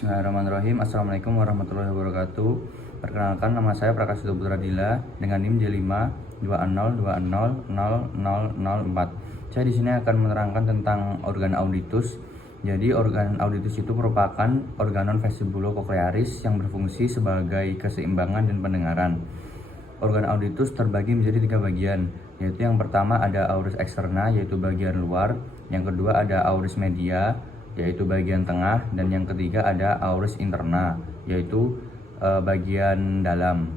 Bismillahirrahmanirrahim. Assalamualaikum warahmatullahi wabarakatuh. Perkenalkan, nama saya Prakasito Putradila dengan NIM J520200004. Saya di sini akan menerangkan tentang organ auditus. Jadi organ auditus itu merupakan organon vestibulo-koklearis yang berfungsi sebagai keseimbangan dan pendengaran. Organ auditus terbagi menjadi 3 bagian, yaitu yang pertama ada auris eksterna, yaitu bagian luar. Yang kedua ada auris media, yaitu bagian tengah, dan yang ketiga ada auris interna, yaitu bagian dalam.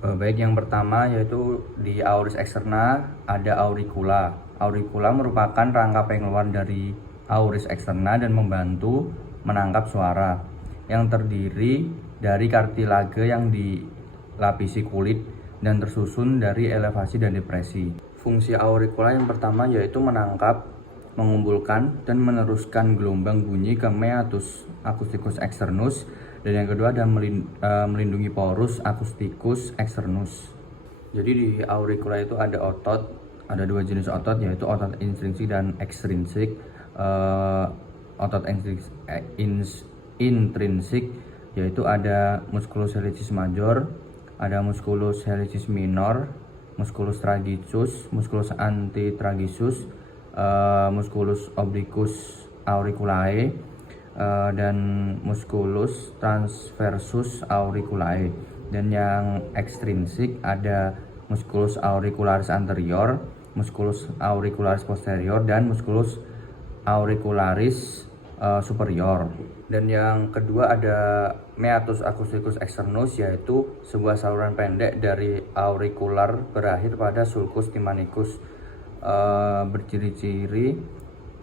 Baik, yang pertama yaitu di auris eksterna ada auricula. Auricula merupakan rangkap yang keluar dari auris eksterna dan membantu menangkap suara, yang terdiri dari kartilage yang dilapisi kulit dan tersusun dari elevasi dan depresi. Fungsi auricula yang pertama yaitu menangkap, mengumpulkan dan meneruskan gelombang bunyi ke meatus acousticus externus, dan yang kedua ada melindungi porus acousticus externus. Jadi di auricula itu ada otot, ada 2 jenis otot, yaitu otot intrinsik dan ekstrinsik. Otot intrinsik yaitu ada musculus helicis major, ada musculus helicis minor, musculus tragisus, musculus antitragisus, musculus obliquus auriculae, dan musculus transversus auriculae. Dan yang ekstrinsik ada musculus auricularis anterior, musculus auricularis posterior, dan musculus auricularis superior. Dan yang kedua ada meatus acousticus externus, yaitu sebuah saluran pendek dari aurikular berakhir pada sulcus tympanicus. Berciri-ciri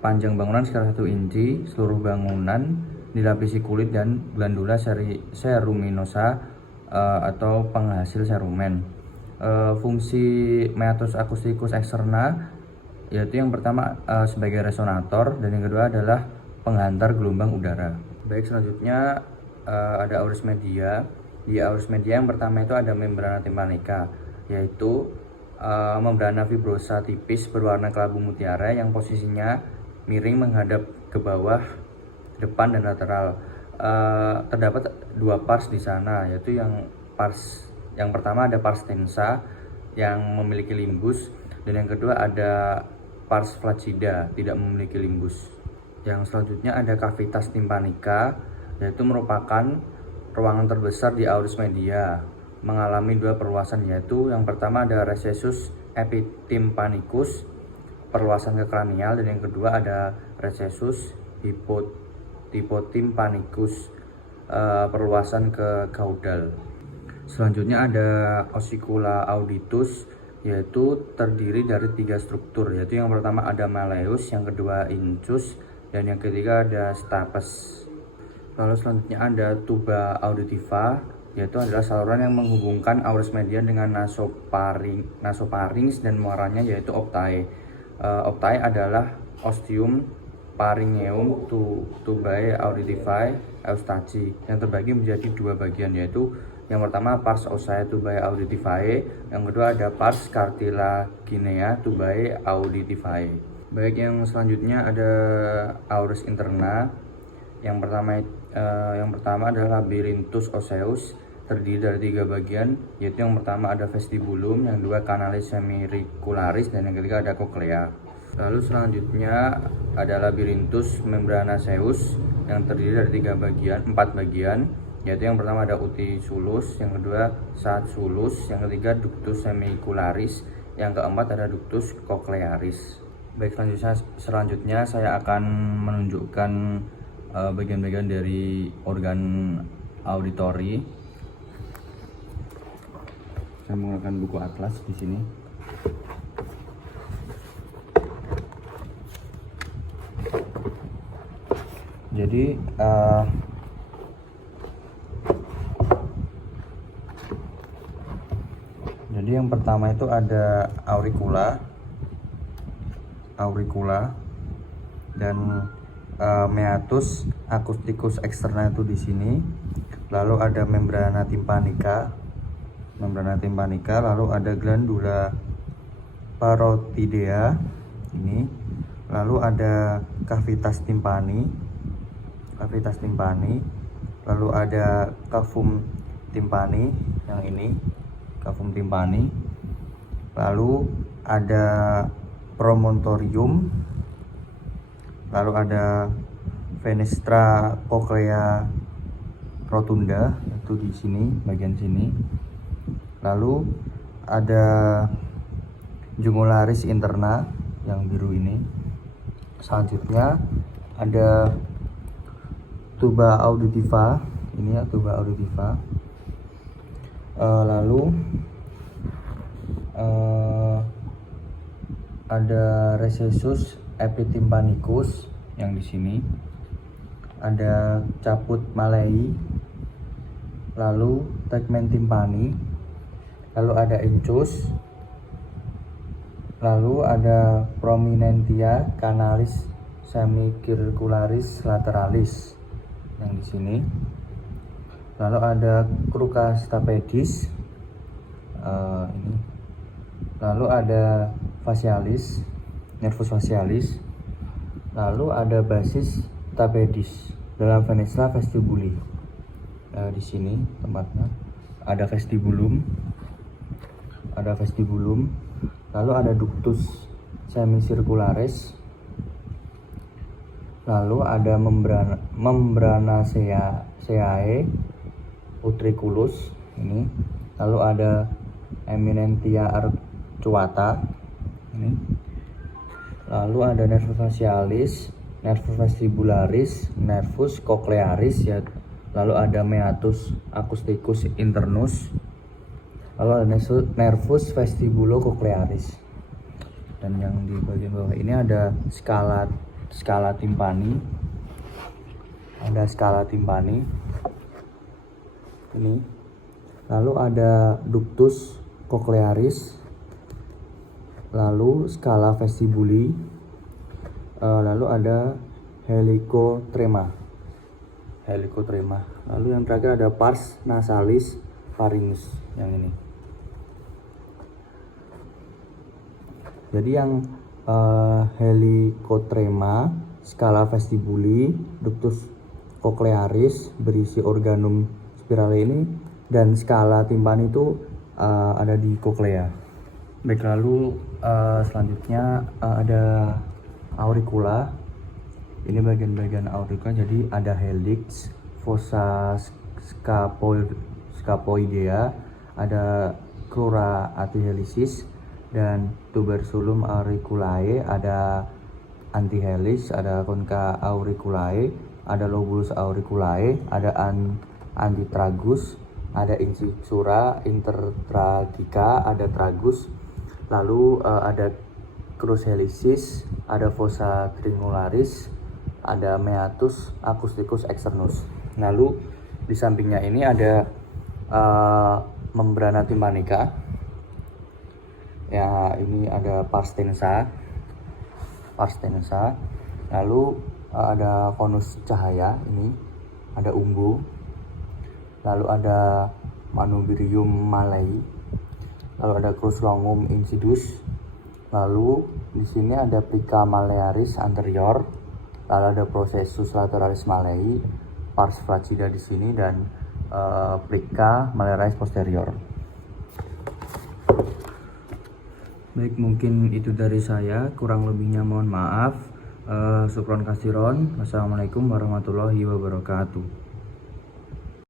panjang bangunan sekitar 1 inci, seluruh bangunan dilapisi kulit dan glandula seruminosa atau penghasil serumen. Fungsi meatus acousticus externa yaitu yang pertama sebagai resonator, dan yang kedua adalah penghantar gelombang udara. Baik, selanjutnya ada auris media. Di auris media yang pertama itu ada membrana tympanica, yaitu membrana fibrosa tipis berwarna kelabu mutiara yang posisinya miring menghadap ke bawah, depan, dan lateral. Terdapat 2 pars di sana, yaitu yang pertama ada pars tensa yang memiliki limbus, dan yang kedua ada pars flaccida tidak memiliki limbus. Yang selanjutnya ada cavitas tympanica, yaitu merupakan ruangan terbesar di auris media, mengalami 2 perluasan, yaitu yang pertama ada recessus epitympanicus, perluasan ke kranial, dan yang kedua ada recessus hypotympanicus, perluasan ke caudal. Selanjutnya ada ossicula auditus, yaitu terdiri dari 3 struktur, yaitu yang pertama ada malleus, yang kedua incus, dan yang ketiga ada stapes. Lalu selanjutnya ada tuba auditiva, yaitu adalah saluran yang menghubungkan auris media dengan nasoparings, dan muaranya yaitu optae. Optae adalah ostium pharyngeum tubae auditivae eustachi, yang terbagi menjadi 2 bagian, yaitu yang pertama pars ossae tubae auditivae, yang kedua ada pars cartilaginea tubae auditivae. Baik, yang selanjutnya ada auris interna. Yang pertama adalah labyrinthus osseus, terdiri dari 3 bagian, yaitu yang pertama ada vestibulum, yang kedua canalis semiricularis, dan yang ketiga ada cochlea. Lalu selanjutnya ada labyrinthus membranaceus yang terdiri dari 4 bagian, yaitu yang pertama ada utisulus, yang kedua saculus, yang ketiga ductus semicularis, yang keempat ada ductus cochlearis. Baik, selanjutnya saya akan menunjukkan bagian-bagian dari organ auditori. Saya menggunakan buku atlas di sini. Jadi yang pertama itu ada auricula dan meatus acousticus externa itu di sini. Lalu ada membrana tympanica, lalu ada glandula parotidea ini, lalu ada cavitas tympani, cavitas timpani, lalu ada cavum timpani yang ini, cavum timpani, lalu ada promontorium, lalu ada fenestra cochlea rotunda itu di sini, bagian sini, lalu ada jugularis interna yang biru ini. Selanjutnya ada tuba auditiva, ini ya tuba auditiva. Lalu ada recessus epitympanicus yang di sini. Ada caput malei, lalu tegmen timpani, lalu ada incus, lalu ada prominentia canalis semicircularis lateralis yang di sini. Lalu ada crocus tapedis ini. Lalu ada facialis, nervus facialis. Lalu ada basis tapedis dalam fenestra vestibuli. Di sini tempatnya ada vestibulum, lalu ada ductus semicircularis, lalu ada membranaceae utriculus ini, lalu ada eminentia arcuata ini, lalu ada nervus facialis, nervus vestibularis, nervus cochlearis ya, lalu ada meatus acousticus internus, lalu ada nervus vestibulocochlearis. Dan yang di bagian bawah ini ada skala timpani, ini, lalu ada ductus cochlearis, lalu skala vestibuli, lalu ada helicotrema, lalu yang terakhir ada pars nasalis pharynx yang ini. Jadi yang helicotrema, skala vestibuli, ductus cochlearis berisi organum spirale ini, dan skala timpani itu ada di cochlea. Baik, lalu selanjutnya ada auricula. Ini bagian-bagian auricula, jadi ada helix, fossa scapoidea, ada crura antihelicis, dan tuberculum auriculae, ada antihelix, ada concha auriculae, ada lobulus auriculae, ada antitragus, ada incisura intertragica, ada tragus, lalu ada crus helicis, ada fossa triangularis, ada meatus acousticus externus. Lalu di sampingnya ini ada membrana tympanica. Ya, ini ada pars tensa. Lalu ada konus cahaya ini, ada umbu. Lalu ada manubrium malei. Lalu ada crus longum insidus. Lalu di sini ada plica malearis anterior. Lalu ada processus lateralis malei, pars flagida di sini, dan plica malearis posterior. Baik, mungkin itu dari saya, kurang lebihnya mohon maaf. Supron kasiron. Wassalamualaikum warahmatullahi wabarakatuh.